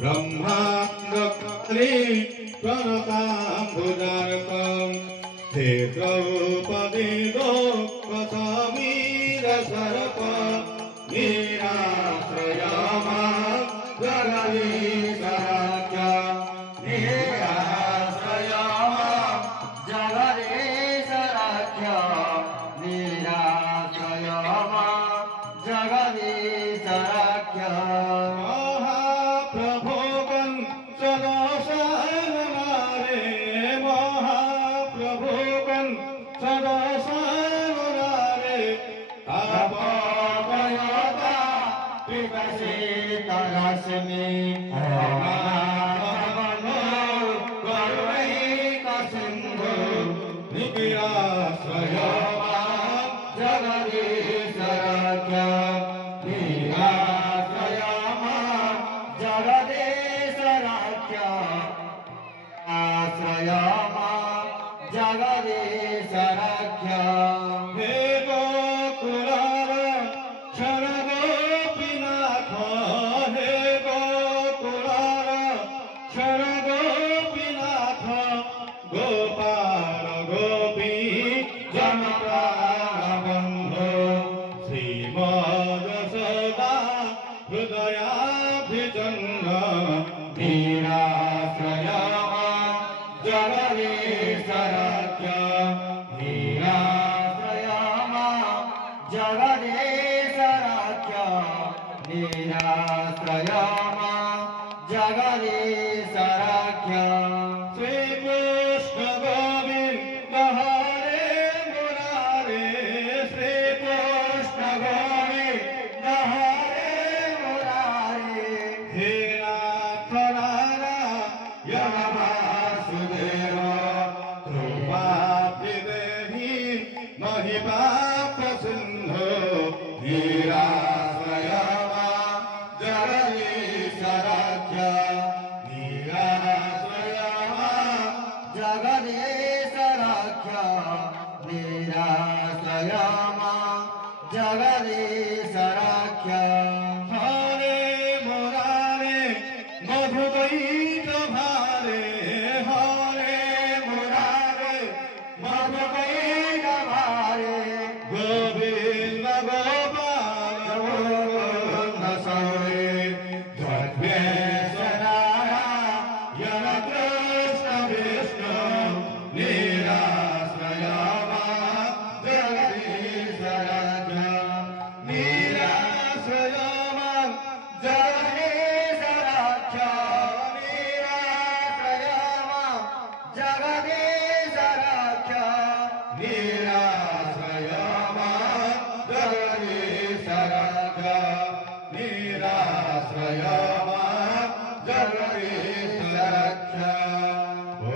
ब्रह्माण्डकाले प्रणताम्बुजारकं हे द्रौपदी लोकसमीरसर्प निराश्रयामा जगदीशराख्या निराश्रयामा जगदीशराख्या निराश्रयामा जगदीशराख्या महाप्रभुगण सदाशरणरे महाप्रभुगण सदाशरणरे तापकयता विकसितरश्मि करुणैकसिन्धु निराश्रयामा जगदीशराख्या निराश्रयामा जगदीशराख्या आश्रयामा जगदीशराख्या हे गोकुलार क्षरगोपीनाथ हे गोकुलार क्षरगोपीनाथ गोपाल गोपी जनप्राणबन्धो श्रीमद सदा हृदयाभिचन्न निराश्रयामा जगदीशराख्या निराश्रयामा जगदीशराख्या निराश्रयामा जगदीशराख्या श्रीकृष्ण गोविन्द हरे मुरारे श्रीकृष्ण गोविन्द हरे मुरारे हे नाथ नारायण वासुदेव कृपाभिदेहि महिपाप सिन्धो निराश्रयामा जगदीशराख्या निराश्रयामा जगदीशराख्या निराश्रयामा जगदीशराख्या हरे मुरारे मधुकैट भारे हरे मुरारे मधुकैट भारे गोविन्द गोपाल गोविन्द सौरे नारायण कृष्ण विष्णु निराश्रयामा जगदीशराख्या निराश्रयामा जगदीशराख्या निराश्रयामा जगदीशराख्या निराश्रयामा जगदीशराख्या निराश्रयामा जगदीशराख्या ॐ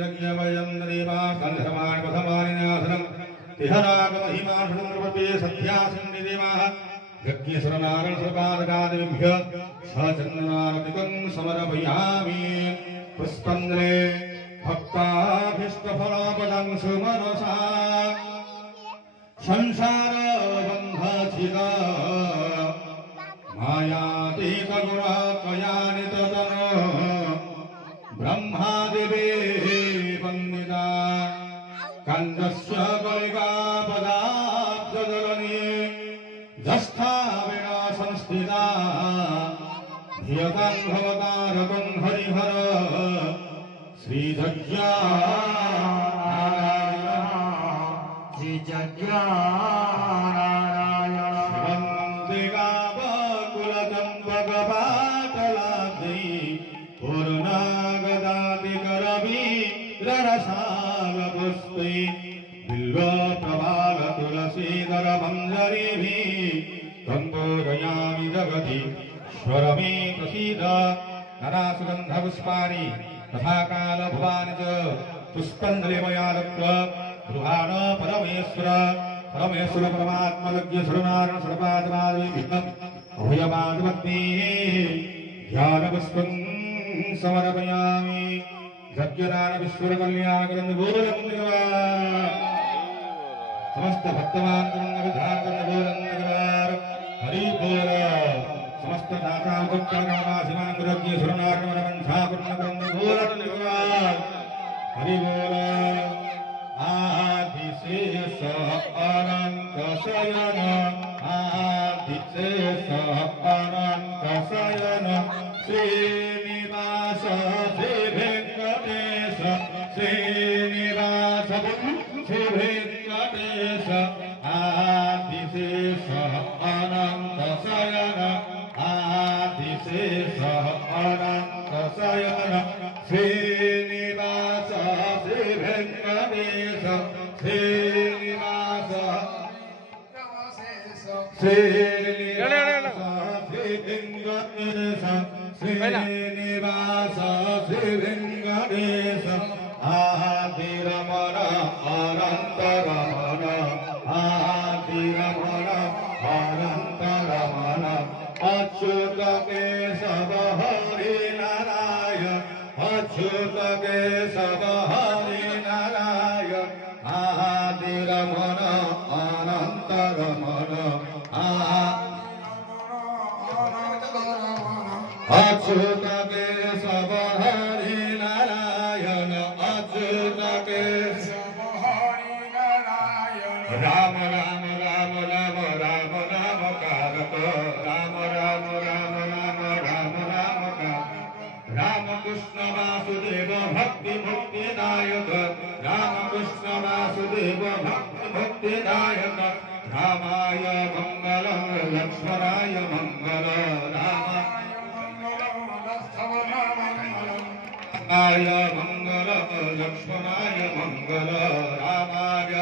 जग्ञवयं देवा गन्धर्वान् प्रथमानिनाथनं तिहरागमहिमानुप्रपे सत्यासिन्नि देवाः यज्ञशरणारण सर्वादगादिभ्य सचन्दनारतिकं समर्पयामि पुष्पन्द्रे भक्ताभीष्टफलपदं सुमनसा संसारबन्धचिदा मायातीतगुणत्वयानिततन ब्रह्मादिवे वन्दिता कन्दस्य कलिकापदाब्जदलने जष्ठाविना संस्थिता धियतां भवतारकं हरिहर श्रीजज्ञानारायण पूर्णागदादिकरवि रणशालपुष्पे बिल्वप्रभाग तुलसीधर मञ्जरीभिः सम्पूजयामि जगति स्वरमे प्रसीद नानासुगन्धपुष्पाणि तथा कालभुवानि च पुष्पञ्जलिमयादत्व गृहाण परमेश्वर परमात्मलज्ञ शरणारण सर्वात्मादिभिः अभयपादपत्नीः ध्यानपुष्पं समर्पयामि यज्ञदान विश्वर कल्याण करन बोलंदवा समस्त भक्तवान करन विधान करन बोलंदवा हरि बोल समस्त दाता दुःखनाशिमां गुरुज्ञ सुरनार्मणवंशा पूर्णब्रह्मभूरनिर्वाण हरि बोल आदिशेष अनंत शयन आदिशेष अनंत शयन श्रीनिवास श्री वेंकटेश श्रीनिवास श्री वेंकटेश आदिशेष अनंत शयन आदिशेष अनंत शयन श्रीनिवास श्री वेंकटेश श्रीनिवास श्रीनिवास श्री वेंकटेश आदिरमण अनंत रमण आदिरमण अनंत रमण अच्युत केशव हरि नारायण अच्युत केशव हरि नारायण आदिरमण अनंत रमण अच्युत केशव हरि नारायण अच्युत केशव हरि नारायण राम राम राम राम राम राम कारक राम राम राम राम राम राम कारक राम कृष्ण वासुदेव भक्ति मुक्ति नायक राम कृष्ण वासुदेव भक्ति मुक्ति नायक रामाय मंगलम लक्ष्मणाय मंगल रामाय मंगल लक्ष्मणाय मंगल रामाय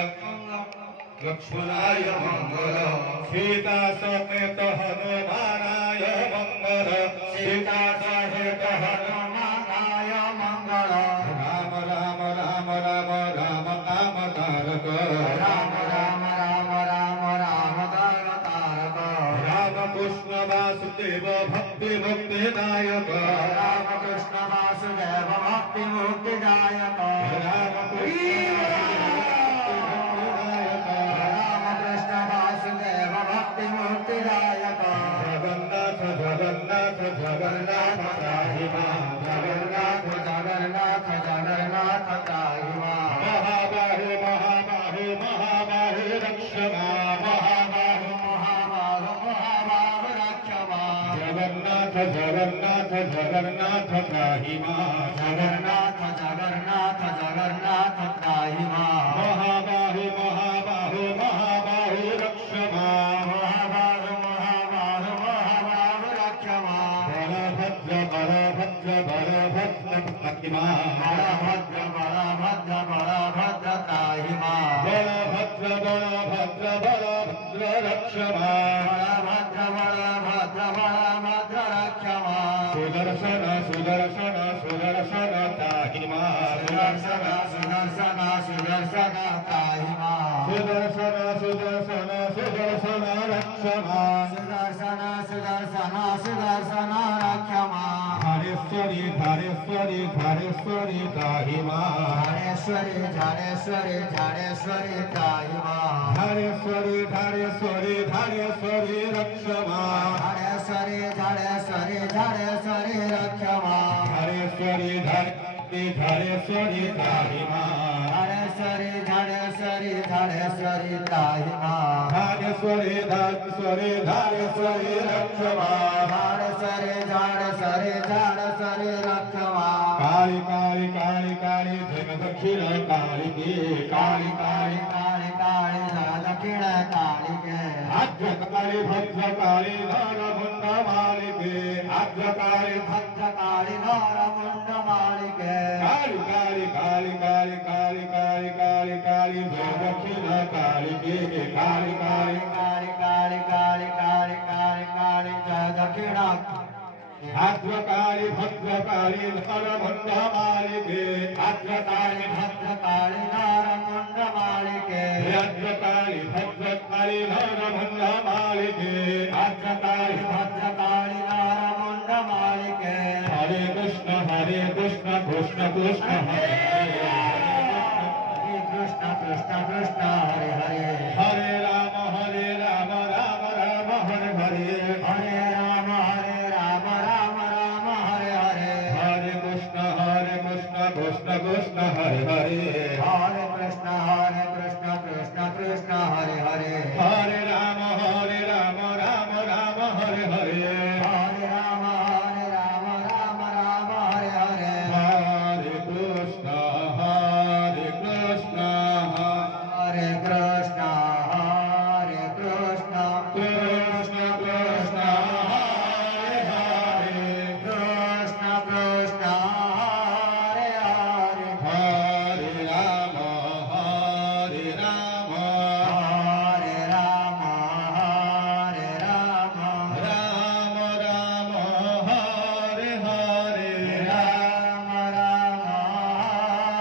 लक्ष्मणाय मंगल सीता समेत हनुमानाय मंगल सीता समेत हनुमानाय मंगल राम राम राम राम राम नाम तारक राम राम राम राम राम तारक राम कृष्ण वासुदेव भक्ति मुक्ति नायक राम कृष्ण वासुदेव भक्ति मुक्ति नायक राम कृष्ण वासुदेव भक्ति मुक्ति नायक जगन्नाथ जगन्नाथ जगन्नाथ त्राहि मां जगन्नाथ जगन्नाथ जगन्नाथ त्राहि मां महाबाहे महाबाहे महाबाहे रक्ष मां महाबाहे महाबाहे महाबाहे रक्ष मां जगन्नाथ जगन्नाथ जगन्नाथ त्राहि मां जगन्नाथ जगन्नाथ जगन्नाथ त्राहि मां महाबाहे महाबाहे महाबाहे रक्ष मां महाबाहे महाबाहे महाबाहे रक्ष मां बलभद्र बलभद्र बलभद्र त्राहि मां बलभद्र बलभद्र बलभद्र त्राहि मां बलभद्र बलभद्र बलभद्र रक्ष मां बलभद्र बलभद्र बलभद्र रक्ष मां सुदर्शन सुदर्शन सुदर्शन त्राहि मां सुदर्शन सुदर्शन सुदर्शन त्राहि मां सुदर्शन सुदर्शन सुदर्शन रक्ष मां सुदर्शन सुदर्शन सुदर्शन रक्ष मां धारेश्वरी धारेश्वरी धारेश्वरी त्राहि मां धारेश्वरी धारेश्वरी धारेश्वरी त्राहि मां धारेश्वरी धारेश्वरी धारेश्वरी रक्ष मां धारेश्वरी धारेश्वरी धारेश्वरी रक्ष मां धारेश्वरी धारेश्वरी धारेश्वरी त्राहि मां धारेश्वरी धारेश्वरी धारेश्वरी त्राहि मां धारेश्वरी धारेश्वरी धारेश्वरी रक्ष मां धारेश्वरी धारेश्वरी धारेश्वरी रक्ष मां काली काली काली काली जग दक्षिण काली के काली काली काली काली जग दक्षिण काली के आद्य काली भद्र काली नर मुंड मालिके आद्य काली भद्र काली नर मुंड मालिके काली काली काली काली काली काली काली काली जग दक्षिण काली के काली काली काली काली काली काली काली काली जग दक्षिण आद्रकाली भद्रकाली नरमुंड मालिके आद्रकाली भद्रकाली नरमुंड मालिके आद्रकाली भद्रकाली नरमुंड मालिके आद्रकाली भद्रकाली नरमुंड मालिके हरे कृष्ण कृष्ण कृष्ण हरे कृष्ण कृष्ण कृष्ण हरे हरे हरे राम राम राम हरे हरे हरे राम हरे कृष्ण कृष्ण हरे हरे हरे कृष्ण कृष्ण कृष्ण हरे हरे हरे राम राम राम हरे हरे हरे राम राम हरे हरे हरे कृष्ण कृष्ण हरे कृष्ण कृष्ण कृष्ण हरे हरे कृष्ण कृष्ण हरे हरे हरे राम हरे राम राम राम हरे हरे राम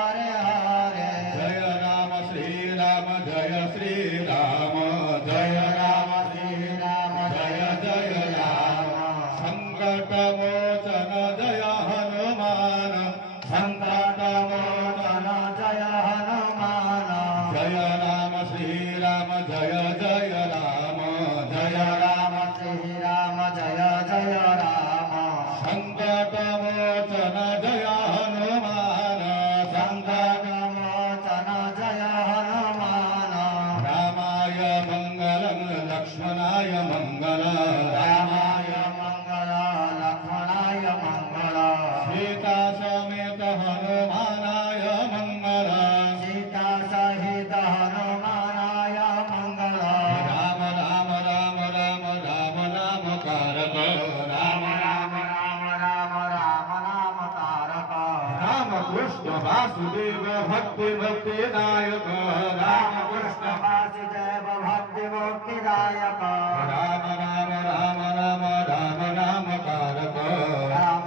हरे हरे जय राम श्री राम जय श्री राम जय राम श्री राम जय जय राम संकट मोचन जय हनुमान संकट मोचन जय हनुमान जय राम श्री राम जय जय राम जय राम श्री राम जय जय राम संकट मोचन जय हनुमान संकट मोचन जय हनुमान रामाय मंगलम लक्ष्मणाय मंगलम रामाय मंगल लक्ष्मणाय मंगल सीता समेत हनुमानाय मंगल सीता सहित हनुमानाय मंगल राम राम राम राम राम नाम कारक राम राम तारक राम कृष्ण वासुदेव भक्ति नायक राम कृष्ण वासुदेव भक्ति मुक्तिदायक राम राम राम राम राम नाम कारक राम